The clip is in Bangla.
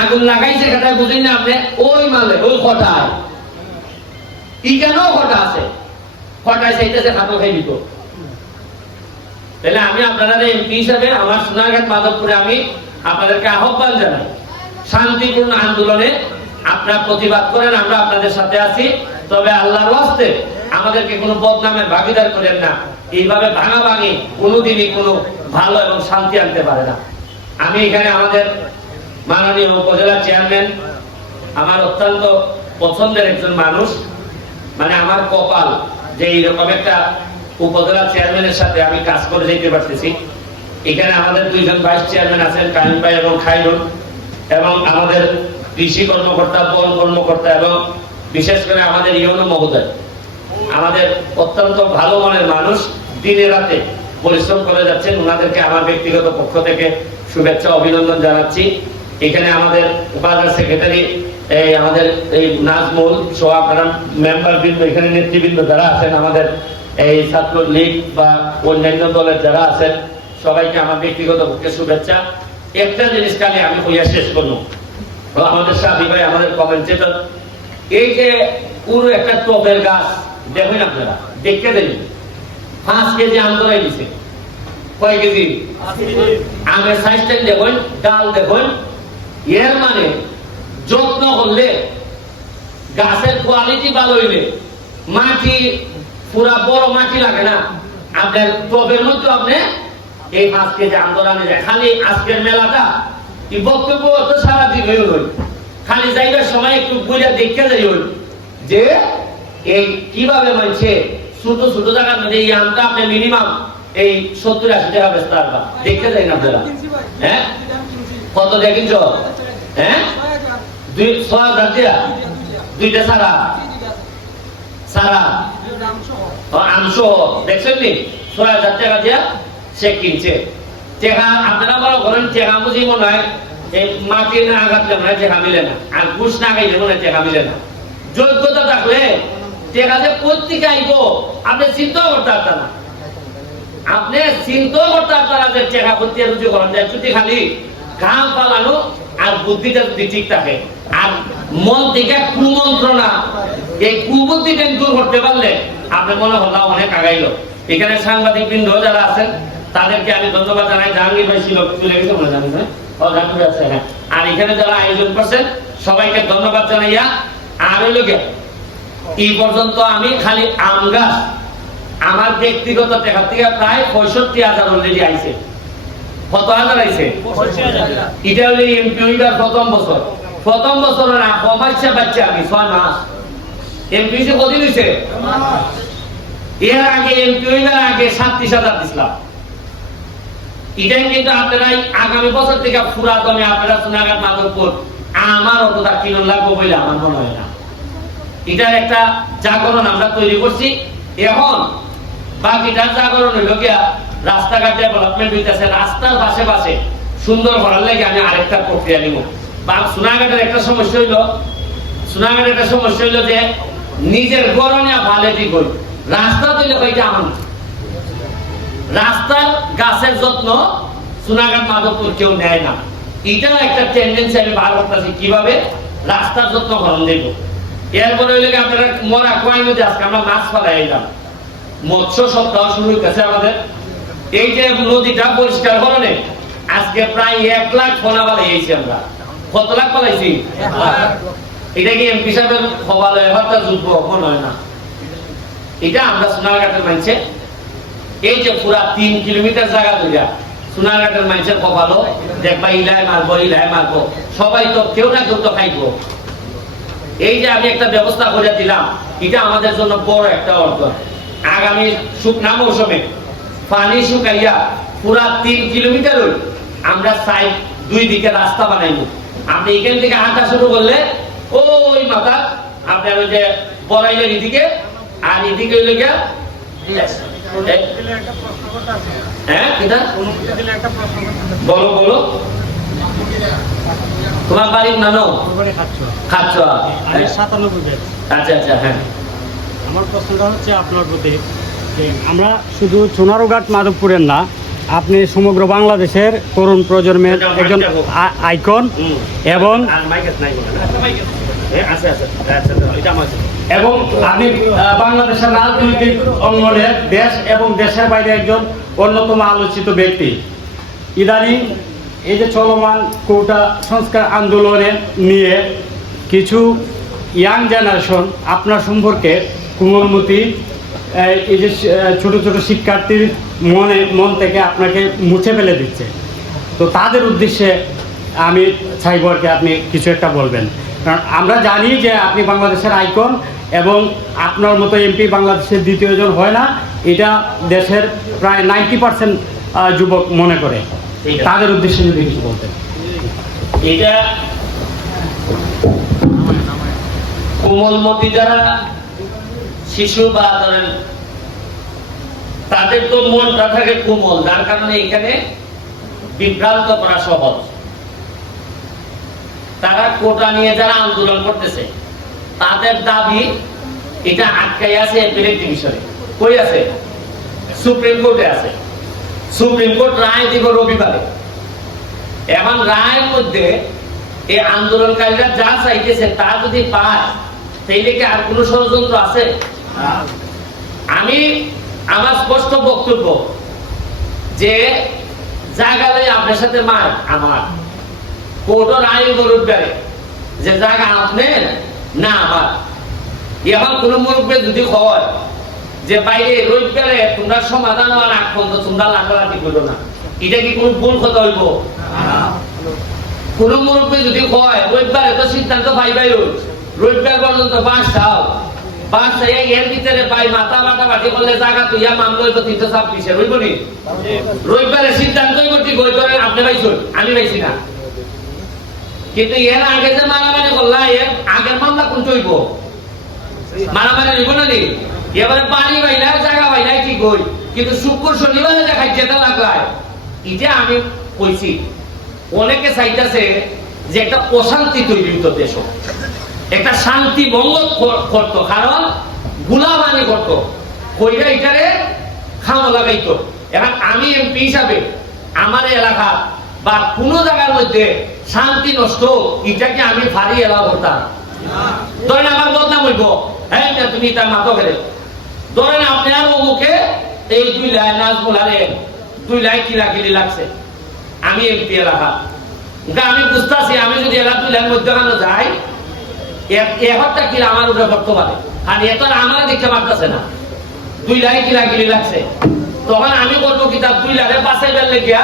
আগুন লাগাইছে কথা বুঝেন না আপনি, ওই মালে ওই খটায় ইখানেও খটা আছে, খটায় চাইতেছে খাতো খাই দিত। তাহলে আমি আপনারা এমপি হিসাবে আমার সোনারঘাট মাধবপুরে আমি আপনাদেরকে আহ্বান জানাই, শান্তিপূর্ণ আন্দোলনে আপনারা প্রতিবাদ করেন, আমরা আপনাদের সাথে আছি। তবে আল্লাহর ওয়াস্তে আমাদেরকে কোনো বদনামের ভাগিদার করেন না। এইভাবে ভাঙাভাঙি কোনোদিনই কোনো ভালো এবং শান্তি আনতে পারে না। আমি এখানে আমাদের মাননীয় উপজেলা চেয়ারম্যান, আমার অত্যন্ত পছন্দের একজন মানুষ, মানে আমার কপাল যে এইরকম একটা উপজেলা চেয়ারম্যানের সাথে আমি কাজ করে যেতে পারতেছি। এখানে আমাদের দুইজন ভাইস চেয়ারম্যান আছেন, কাইম ভাই এবং খাইরুল, এবং আমাদের কৃষি কর্মকর্তা, বন কর্মকর্তা, এবং বিশেষ করে আমাদের ইউনো মহোদয়, আমাদের অত্যন্ত ভালো মনের মানুষ, দিনে রাতে পরিশ্রম করে যাচ্ছেন। ওনাদেরকে আমার ব্যক্তিগত পক্ষ থেকে শুভেচ্ছা অভিনন্দন জানাচ্ছি। এখানে আমাদের উপাচার্য সেক্রেটারি আমাদের এই নাজমুল সহ আপনারা মেম্বার বৃন্দ, এখানে নেতৃবৃন্দ যারা আছেন, আমাদের এই ছাত্র লীগ বা অন্যান্য দলের যারা আছেন, সবাইকে আমার ব্যক্তিগত পক্ষে শুভেচ্ছা। একটা জিনিস খালি আমি কইয়া শেষ করবো, আমাদের সাথী ভাই, আমাদের কমেন্টেটর, এই যে পুরো একটা টপের গাছ দেখেন আপনারা, দেখতে দেন 5 কেজি আম ধরাই দিছে। কয় কেজি? আমের সাইজটা দেখুন, ডাল দেখুন। এর মানে যত্ন করলে, গাছের কোয়ালিটি ভালো হইলে, মাটি পুরা বড় মাটি লাগে না, আপনার টবের মধ্যে আপনি এই 5 কেজি আম ধরানো যায়। খালি আজকের মেলাটা এই বক্তব্য তো সারাদিন হয়ে হই, খালি যাইবার সময় একটু বুঝে দেখতে যাই হই যে এই কিভাবে মানছে ছোট ছোট জায়গার মধ্যে এই আমটা আপনি মিনিমাম এই 70-80 টাকা বেচতে পারবা। দেখতে যাই না আপনারা? হ্যাঁ, কত দেখেন? হ্যাঁ, 6,000 টাকা দুইটা সারা সারা আমসহ দেখছেন নি? 6,000 টাকা দিয়া সে কিনছে। টেকা আপনারা বড় করেন, টেকা বুঝি মনে হয় এই মাটি না আঘাতলে মনে হয় টেকা মিলে না, আর ঘুষ না খাইলে মনে হয় টেকা মিলে না। যোগ্যতা থাকলে টেকা যে প্রত্যেকে আইব আপনি চিন্তাও করতে পারতেন না, আপনি চিন্তাও করতে পারতেন না যে টেকা প্রত্যেক রুজি করেন যায়। যদি খালি ঘাম পালানো আর বুদ্ধিটা যদি ঠিক থাকে, আর মন থেকে কুমন্ত্রণা, এই কুবুদ্ধিটা দূর করতে পারলে আপনি মনে হল্লা অনেক আগাইলো। এখানে সাংবাদিক বৃন্দ যারা আছেন তাদেরকে আমি ধন্যবাদ জানাই। জাহাঙ্গীর ভাই ছিল, চলে গেছে মনে জানি না, হ্যাঁ। আর এখানে যারা আয়োজন করছেন সবাইকে ধন্যবাদ জানাইয়া, আর হইল গে এই পর্যন্ত আমি খালি আম গাছ আমার ব্যক্তিগত টাকা থেকে প্রায় 65,000 অলরেডি আইছে। কত হাজার আইছে? এটা হলো এমপি হইবার প্রথম বছর না কমাইছে বাচ্চা আমি 6 মাস এমপি যে কদিন হইছে। এর আগে এমপি হইবার আগে 37,000 দিছিলাম। এটাই কিন্তু আপনারা আগামী বছর থেকে পুরা দমে আপনারা সোনারঘাট মাধবপুর আমার অতটা কিলো লাগবে বলে আমার মনে হয় না। এটার একটা জাগরণ আমরা তৈরি করছি। এখন বাকিটার জাগরণ হইল গিয়া রাস্তাঘাট ডেভেলপমেন্ট হইতেছে, রাস্তার পাশে পাশে সুন্দর করার লাগে আমি আরেকটা প্রক্রিয়া নিব। বা সোনারঘাটের একটা সমস্যা হইল যে নিজের গরমে ভালে ঠিক হই, রাস্তা তৈরি হইতে আমার রাস্তার গাছের যত্ন সোনারঘাট মাধবপুর কেউ নেয় না। এটা একটা টেন্ডেন্সি আমি বার করতেছি, কিভাবে রাস্তার যত্ন গ্রহণ দেব। এরপরে হইলে আপনারা মরা কয় নদী, আজকে আমরা মাছ ফেলাই এলাম, মৎস্য সপ্তাহ শুরু হইতেছে আমাদের। এই যে নদীটা পরিষ্কার করণে আজকে প্রায় 1 লাখ ফোনা বানাইছি আমরা। কত লাখ পালাইছি? 1 লাখ। এটা কি এমপি সাহেবের খবরে এবারটা যুদ্ধ মনে হয় না। এটা আমরা সোনারঘাটের মানছে এই যে পুরা 3 কিলোমিটার জায়গা ধরিয়া সোনারঘাটের মানুষের কপালো দেখবা ইলাই মারবো, সবাই তো কেউ না কেউ তো খাইবো। এই যে আমি একটা ব্যবস্থা করে দিলাম, এটা আমাদের জন্য বড় একটা অর্জন। আগামী শুকনা মৌসুমে পানি শুকাইয়া পুরা 3 কিলোমিটার আমরা সাইড 2 দিকে রাস্তা বানাইব। আপনি এখান থেকে হাঁটা শুরু করলে ওই মাথা আপনার ওই যে বড়াইলের এদিকে, আর এদিকে হইলে গিয়া হ্যাঁ বলো তোমার বাড়ির নানো খাচ্ছ? আচ্ছা হ্যাঁ। আমার প্রশ্নটা হচ্ছে আপনার প্রতি, আমরা শুধু সোনারঘাট মাধবপুরের না, আপনি সমগ্র বাংলাদেশের তরুণ প্রজন্মের একজন আইকন এবং এবং আপনি বাংলাদেশের রাজনৈতিক অঙ্গনে দেশ এবং দেশের বাইরে একজন অন্যতম আলোচিত ব্যক্তি। ইদানিং এই যে চলমান কোটা সংস্কার আন্দোলনে নিয়ে কিছু ইয়াং জেনারেশন আপনার সম্পর্কে কোমলমতি এই যে ছোট ছোট শিক্ষার্থীর মন থেকে আপনাকে মুছে ফেলে দিচ্ছে। তো তাদের উদ্দেশ্যে আমি চাইব আর কি আপনি কিছু একটা বলবেন, কারণ আমরা জানি যে আপনি বাংলাদেশের আইকন এবং আপনার মতো এমপি বাংলাদেশের দ্বিতীয় জন হয় না, এটা দেশের প্রায় 90% যুবক মনে করে। তাদের উদ্দেশ্যে যদি কিছু বলতেন। এটা কোমলমতি যারা শিশু বা ধরেন তাদের তো মনটা থাকে কোমল, যার কারণে এখানে বিভ্রান্ত করা সহজ। তারা কোটা নিয়ে যারা আন্দোলন করতেছে তাদের দাবি এটা আটকাই আছে এপিলেট ডিভিশনে। কই আছে? সুপ্রিম কোর্টে আছে। সুপ্রিম কোর্ট রায় দিব রবিবারে। এখন রায়ের মধ্যে এই আন্দোলনকারীরা যা চাইতেছে তা যদি পায় তাইলে কি আর কোনো ষড়যন্ত্র আছে? আমি আমার স্পষ্ট বক্তব্য যে জায়গালে আপনার সাথে মার আমার কোর্টের আইন রবিবারে যে জায়গা আপনার না আমার। এখন কোন মুরব্বী যদি হয় যে বাইরে রবিবারে তোমরা সমাধান হওয়ার আগ পর্যন্ত তোমরা লাগালাগি করো না, এটা কি কোনো ভুল কথা হইব? কোন মুরব্বী যদি হয় রবিবারে তো সিদ্ধান্ত ভাই রবিবার পর্যন্ত বাস এর ভিতরে পাই মাথা বাটাবাটি করলে জায়গা তুই মামলা হইব 326 হইব নি? রবিবারে সিদ্ধান্ত বই করেন আপনি পাইছেন, আমি পাইছি না। কিন্তু এর আগে যে মারামারি করলা এর আগের মামলা কোন হইব? মারামারি হইব না নি? এবারে পানি পাইলা জায়গা পাইলা ঠিক হই, কিন্তু শুক্র শনিবারে দেখাই যেটা লাগলায় এটা আমি কইছি। অনেকে চাইতেছে যে একটা অশান্তি তৈরি হইতো দেশ, একটা শান্তি ভঙ্গ করতো, কারণ গুলামানি করতো, কইরা এটারে খামো লাগাইতো। এখন আমি এমপি হিসাবে আমার এলাকা বা কোন জায়গার মধ্যে শান্তি নষ্ট এটাকে আমি ফারি এলাকা করতাম। ধরেন আমার বদনাম হইব, হ্যাঁ তুমি তার মাথা ফেলে ধরেন আপনার অমুকে এই 2 লাইন নাজমুলারে 2 লাইন কিলাকিলি লাগছে, আমি এমপি এলাকা আমি বুঝতেছি আমি যদি এলাকা 2 লাইন মধ্যখানে যাই একটা কিলা আমার উপরে করতে পারে, আর এত আমার দেখতে পারতেছে না 2 লাইন কিলাকিলি লাগছে, তখন আমি করবো কি তার 2 লাইনে বাঁচাইবার লেগিয়া